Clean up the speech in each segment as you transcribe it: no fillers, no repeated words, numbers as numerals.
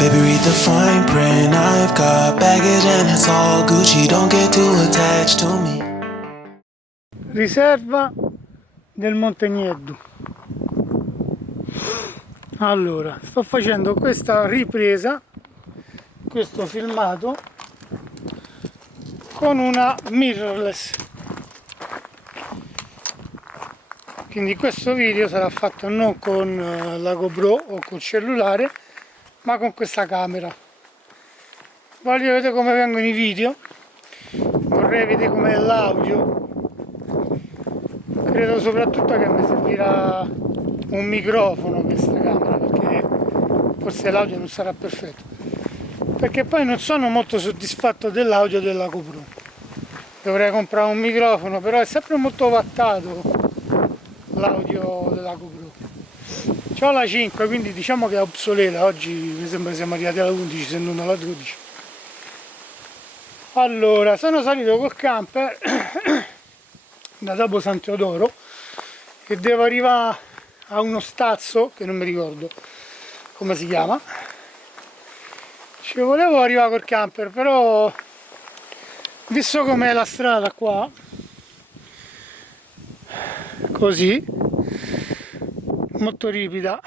Baby, read the fine print. I've got baggage and it's all Gucci. Don't get too attached to me. Riserva del Monte Nieddu. Allora, sto facendo questa ripresa, questo filmato con una mirrorless, quindi questo video sarà fatto non con la GoPro o col cellulare, ma con questa camera. Voglio vedere come vengono i video, vorrei vedere com'è l'audio. Credo soprattutto che mi servirà un microfono questa camera, perché forse l'audio non sarà perfetto, perché poi non sono molto soddisfatto dell'audio della GoPro. Dovrei comprare un microfono, però è sempre molto wattato l'audio della GoPro. C'ho la 5, quindi diciamo che è obsoleta. Oggi mi sembra siamo arrivati alla 11 se non alla 12. Allora, sono salito col camper da Capo San Teodoro, che devo arrivare a uno stazzo che non mi ricordo come si chiama. Ci volevo arrivare col camper, però visto com'è la strada qua, così molto ripida,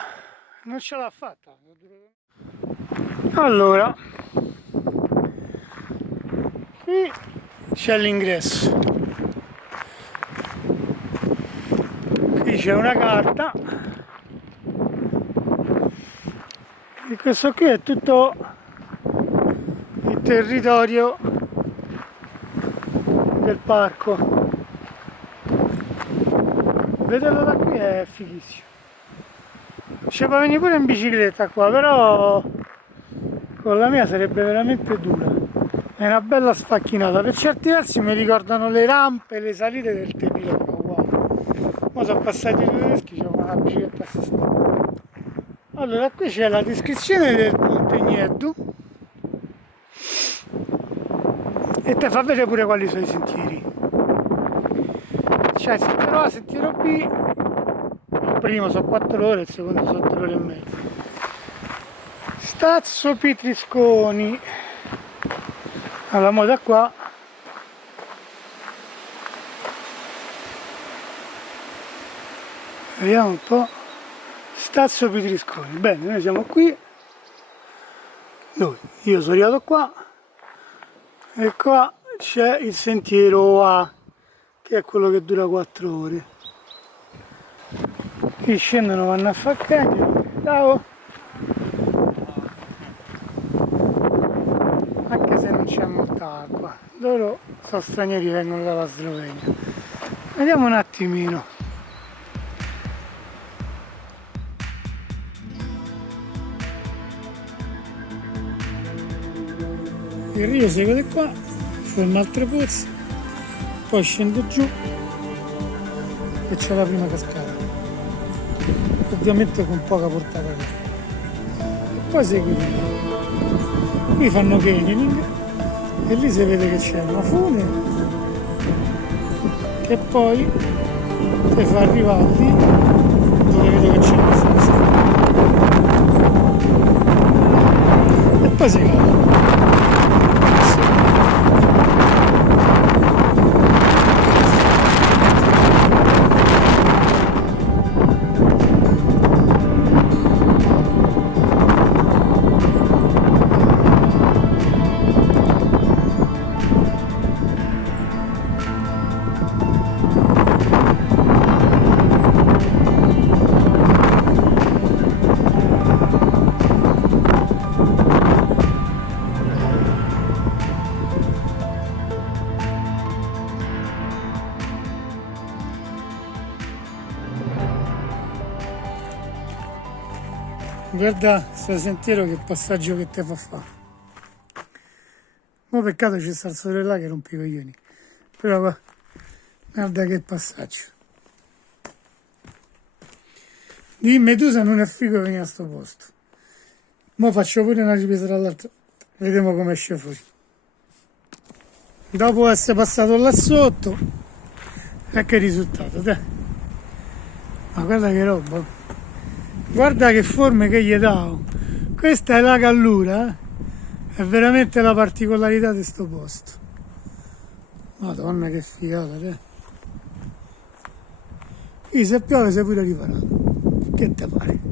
non ce l'ha fatta. Allora, qui c'è l'ingresso, qui c'è una carta e questo qui è tutto il territorio del parco. Vederlo da qui è fighissimo. Ci può venire pure in bicicletta qua, però con la mia sarebbe veramente dura. È una bella sfacchinata, per certi versi mi ricordano le rampe e le salite del Tepiloro. Wow. Ora sono passati due tedeschi, c'è una bicicletta assistita. Allora, qui c'è la descrizione del Monte Nieddu e te fa vedere pure quali sono i sentieri. Cioè, sentiero A, sentiero B, il primo sono 4 ore, il secondo sono 3 ore e mezza. Stazzo Pitrisconi. Alla moda qua. Vediamo un po'. Stazzo Pitrisconi. Bene, noi siamo qui. Io sono arrivato qua. E qua c'è il sentiero A, che è quello che dura 4 ore. Qui scendono, vanno a far cagno. Ciao! Anche se non c'è molta acqua, loro sono stranieri, vengono dalla Slovenia. Vediamo un attimino. Il rio si vede qua, forma altre pozze, poi scende giù e c'è la prima cascata, ovviamente con poca portata d'acqua. E poi segue qui fanno canyoning e lì si vede che c'è una fune che poi ti fa arrivare lì dove vedo che c'è una cascata e poi si cade. Guarda questo sentiero, che passaggio che te fa fare. Ma peccato c'è sta il sole là che rompe i coglioni. Però guarda che passaggio. Dimmi tu se non è figo venire a sto posto. Mo faccio pure una ripresa dall'altro. Vediamo come esce fuori. Dopo essere passato là sotto, ecco il risultato, dai. Ma guarda che roba. Guarda che forme che gli dà. Questa è la Gallura, è veramente la particolarità di sto posto. Madonna che figata, te. Qui se piove sei pure riparato. Che te pare?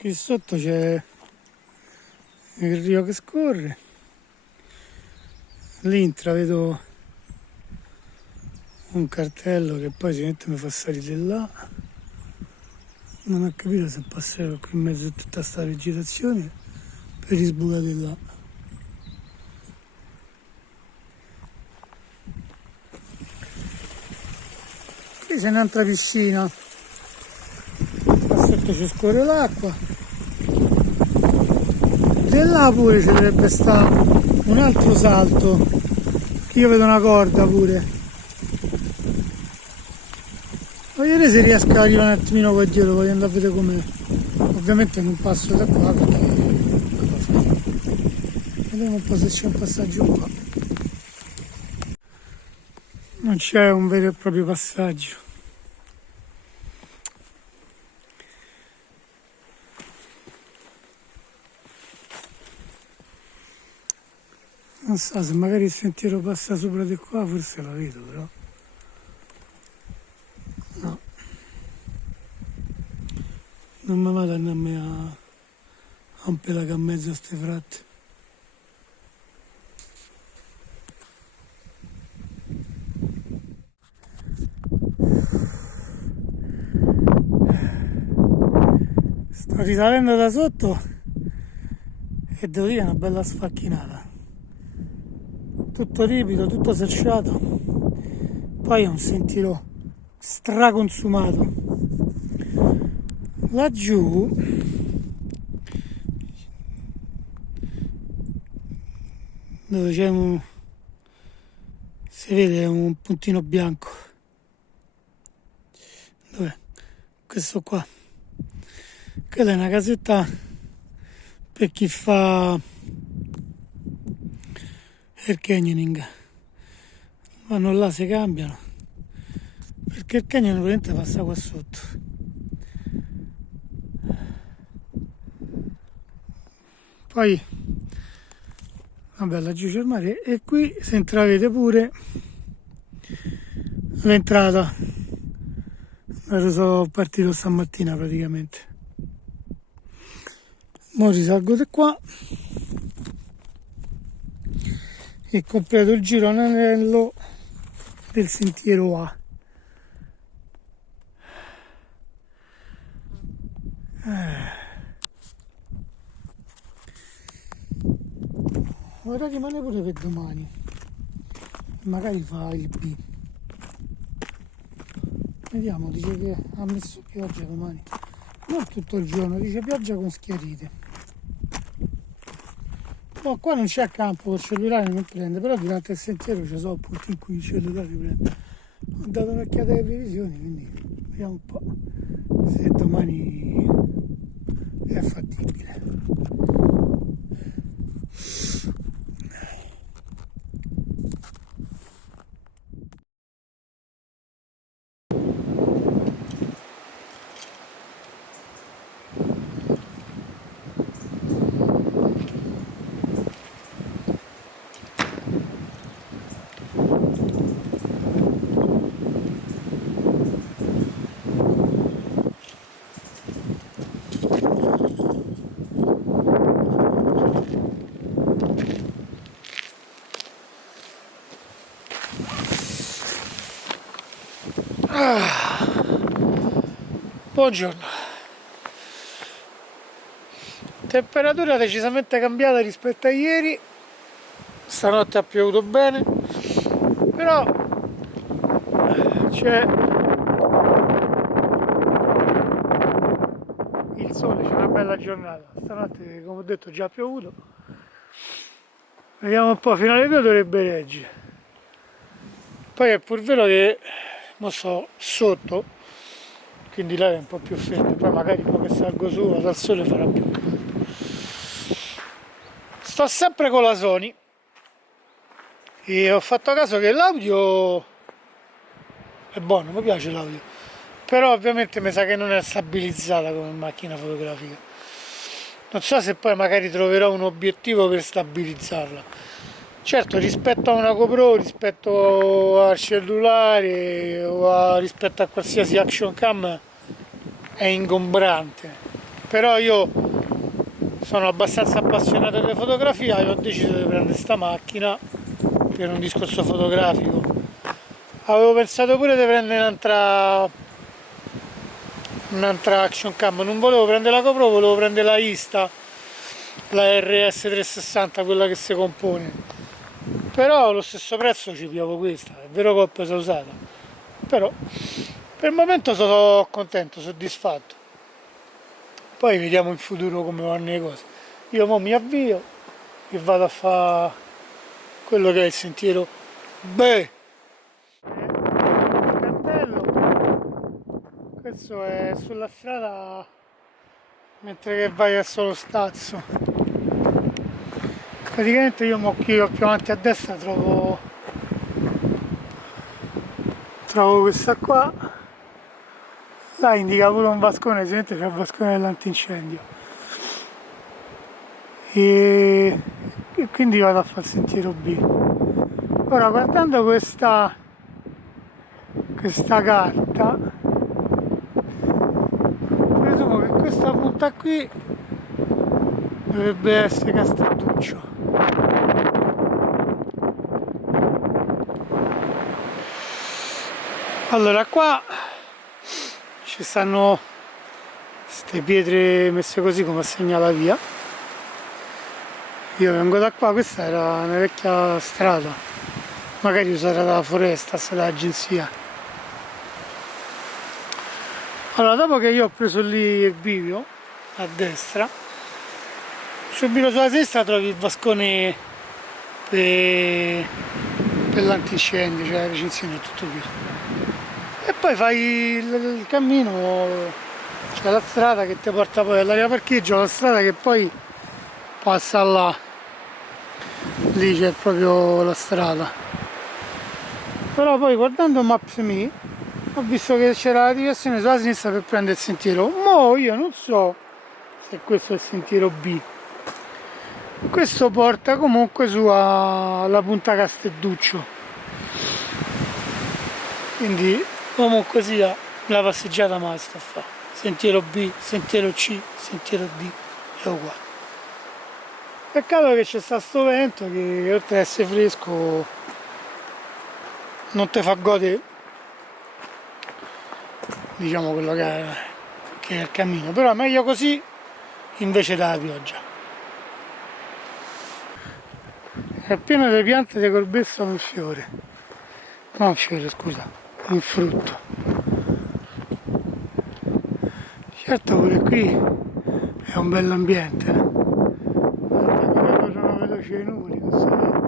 Qui sotto c'è il rio che scorre, lì intravedo un cartello che poi sicuramente mi fa salire là. Non ho capito se passerò qui in mezzo a tutta questa vegetazione per risbucare là. Qui c'è un'altra piscina, qua sotto ci scorre l'acqua. E là pure ci dovrebbe stare un altro salto, che io vedo una corda pure. Voglio vedere se riesco ad arrivare un attimino qua dietro, voglio andare a vedere com'è. Ovviamente non passo da qua perché vediamo un po' se c'è un passaggio qua. Non c'è un vero e proprio passaggio. Non so, se magari il sentiero passa sopra di qua forse la vedo, però no, non mi vado a me a un pelago a mezzo a ste fratte. Sto risalendo da sotto e devo dire è una bella sfacchinata. Tutto ripido, tutto selciato, poi è un sentiero straconsumato. Laggiù dove c'è si vede un puntino bianco. Dov'è? Questo qua. Quella è una casetta per chi fa il canyoning. Vanno là, si cambiano, perché il canyon praticamente passa qua sotto. Poi vabbè, laggiù c'è il mare e qui si intravede pure l'entrata dove sono partito stamattina praticamente. Ora risalgo di qua e completo il giro all'anello del sentiero A. Ora rimane pure per domani, magari fa il B. Vediamo, dice che ha messo pioggia domani, non tutto il giorno, dice pioggia con schiarite. No, qua non c'è campo, il cellulare non prende, però durante il sentiero ci sono punti in cui il cellulare prende. Ho dato un'occhiata alle previsioni, quindi vediamo un po' se domani è fattibile. Buongiorno. Temperatura decisamente cambiata rispetto a ieri. Stanotte ha piovuto bene, però c'è il sole, c'è una bella giornata. Stanotte, come ho detto, già piovuto. Vediamo un po', fino alle 2 dovrebbe reggere. Poi è pur vero che mo sto sotto, quindi l'aria è un po' più fredda, poi magari un po' che salgo su dal sole farà più caldo. Sto sempre con la Sony e ho fatto caso che l'audio è buono, mi piace l'audio, però ovviamente mi sa che non è stabilizzata come macchina fotografica. Non so se poi magari troverò un obiettivo per stabilizzarla. Certo, rispetto a una GoPro, rispetto al cellulare rispetto a qualsiasi action cam è ingombrante, però io sono abbastanza appassionato di fotografia e ho deciso di prendere sta macchina per un discorso fotografico. Avevo pensato pure di prendere un'altra action cam, non volevo prendere la GoPro, volevo prendere la Insta, la RS360, quella che si compone. Però allo stesso prezzo ci piavo questa, è vero che ho preso usata, però per il momento sono contento, soddisfatto. Poi vediamo in futuro come vanno le cose. Io mo mi avvio e vado a fare quello che è il sentiero B. Il cartello, questo è sulla strada mentre che vai verso lo Stazzo. Praticamente io mo qui più avanti a destra trovo questa qua, là indica pure un vascone, esattamente c'è il vascone dell'antincendio e quindi vado a fare il sentiero B. Ora guardando questa carta presumo che questa punta qui dovrebbe essere Castelluccio. Allora qua ci stanno queste pietre messe così come a segnare la via. Io vengo da qua, questa era una vecchia strada, magari usata dalla Forestas, dall'agenzia. Allora dopo che io ho preso lì il bivio a destra, subito sulla sinistra trovi il vascone per l'antincendio, cioè la recinzione è tutto chiuso. E poi fai il cammino, c'è la strada che ti porta poi all'area parcheggio, la strada che poi passa là, lì c'è proprio la strada. Però poi guardando Maps.me ho visto che c'era la direzione sulla sinistra per prendere il sentiero. Mo io non so se questo è il sentiero B. Questo porta comunque su alla punta Castelluccio, quindi comunque sia la passeggiata ma la sto a fare. Sentiero B, sentiero C, sentiero D è uguale. Peccato che c'è sto vento che oltre ad essere fresco non ti fa godere, diciamo, quello che è il cammino, però è meglio così invece della pioggia. È pieno di piante di corbessolo in fiore, non fiore, scusa, in frutto. Certo pure qui è un bell'ambiente, guarda che corrono veloci i nuvoli questo vento.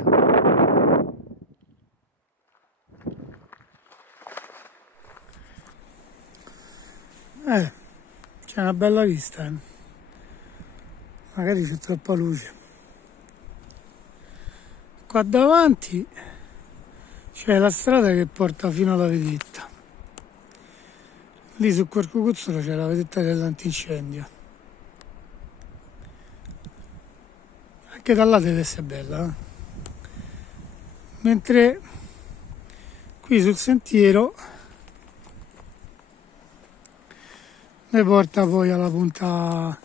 C'è una bella vista, magari c'è troppa luce. Qua davanti c'è la strada che porta fino alla vedetta. Lì su quel cucuzzolo c'è la vedetta dell'antincendio. Anche da là deve essere bella, eh? Mentre qui sul sentiero mi porta poi alla punta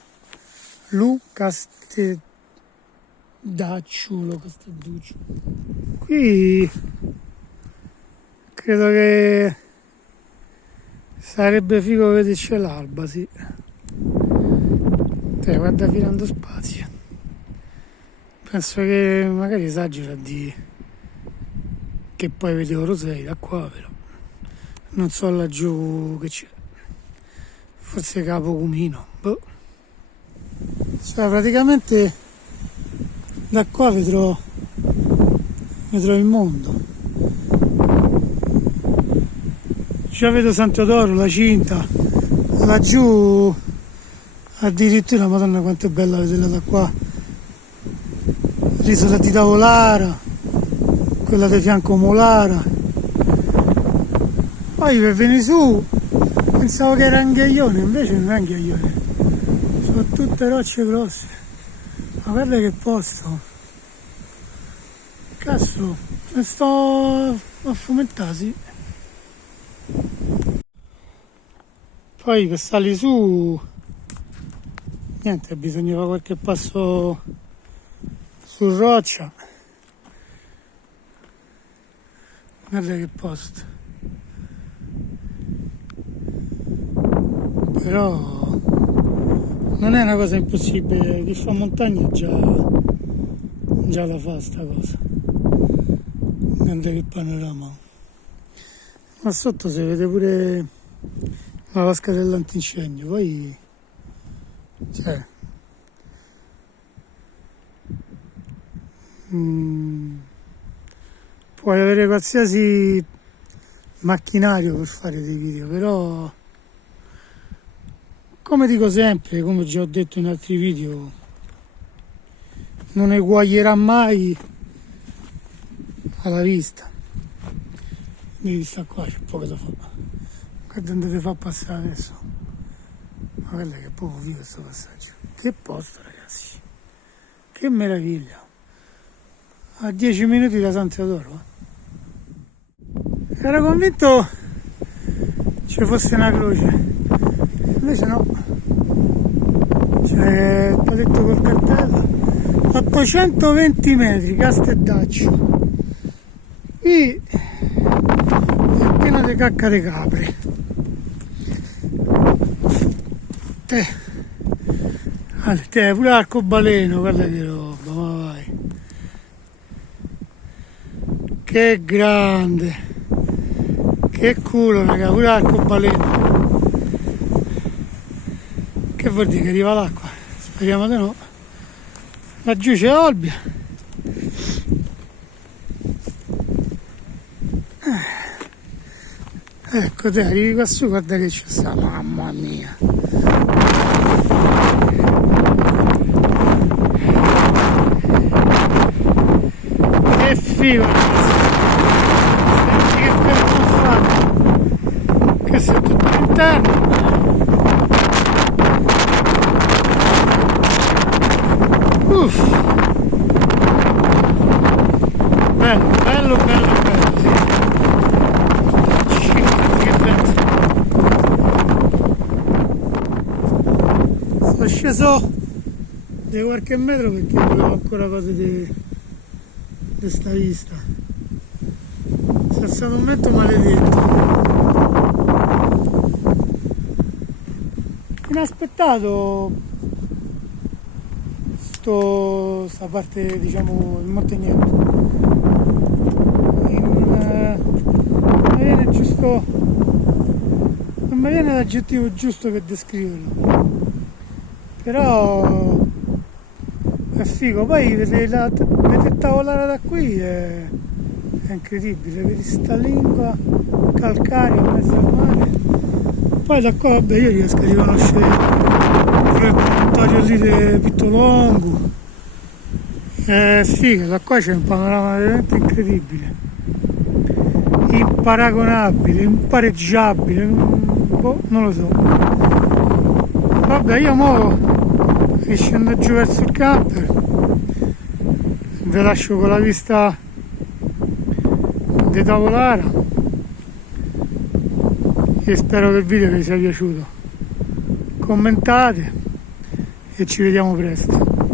Castelluccio. Qui credo che sarebbe figo vederci l'alba, sì. Guarda Filando Spazio. Penso che magari esagera a dire che poi vedevo Rosei da qua, però Non so laggiù che c'è, forse Capo Cumino, boh. Cioè praticamente da qua vedrò il mondo. Già vedo Sant'Eudoro, la Cinta, laggiù addirittura, madonna quanto è bella vederla da qua, l'isola di Tavolara, quella di fianco Molara. Poi per venire su pensavo che era un ghiaione, invece non è un ghiaione, sono tutte rocce grosse. Ma guarda che posto, cazzo, ne sto a fomentare. Poi per salire su, niente, bisogna fare qualche passo su roccia. Guarda che posto. Però non è una cosa impossibile, chi fa montagna già la fa sta cosa. Guarda che panorama. Ma sotto si vede pure la vasca dell'antincendio, poi cioè puoi avere qualsiasi macchinario per fare dei video, però come dico sempre, come già ho detto in altri video, non eguaglierà mai alla vista. Quindi sta qua, c'è poco da fare. Guarda, andate a far passare adesso. Ma guarda che poco vivo questo passaggio. Che posto, ragazzi. Che meraviglia. A 10 minuti da Sant'Eudoro. Ero convinto ci fosse una croce. Invece no. C'è il paletto col cartello. 820 metri, Casteddaccio. Qui è pieno di cacca di capre. Te, pure l'arcobaleno, guarda che roba, ma vai. Che grande. Che culo, raga, pure l'arcobaleno. Che vuol dire che arriva l'acqua? Speriamo di no. Laggiù c'è Olbia. Ecco, te arrivi qua su, guarda che c'è sta, mamma mia. Che figo, ragazzi. Senti che bello fatto. Questo è tutto all'interno. Uff. Bello, bello, bello, bello, sì. Sono sceso di qualche metro perché volevo ancora cose di sta vista. C'è stato un momento maledetto, inaspettato, sta parte, diciamo, il Montegnetto. Mi viene giusto, non mi viene l'aggettivo giusto per descriverlo, però è figo. Poi vedere Tavolare da qui è incredibile, vedi sta lingua calcarea in mezzo al mare. Poi da qua, vabbè, io riesco a riconoscere pure il promontorio lì di Pittolongo. È figo, da qua c'è un panorama veramente incredibile, imparagonabile, impareggiabile, boh, non lo so. Vabbè, io mo scendo giù verso il camper, vi lascio con la vista di Tavolara e spero che il video vi sia piaciuto. Commentate e ci vediamo presto.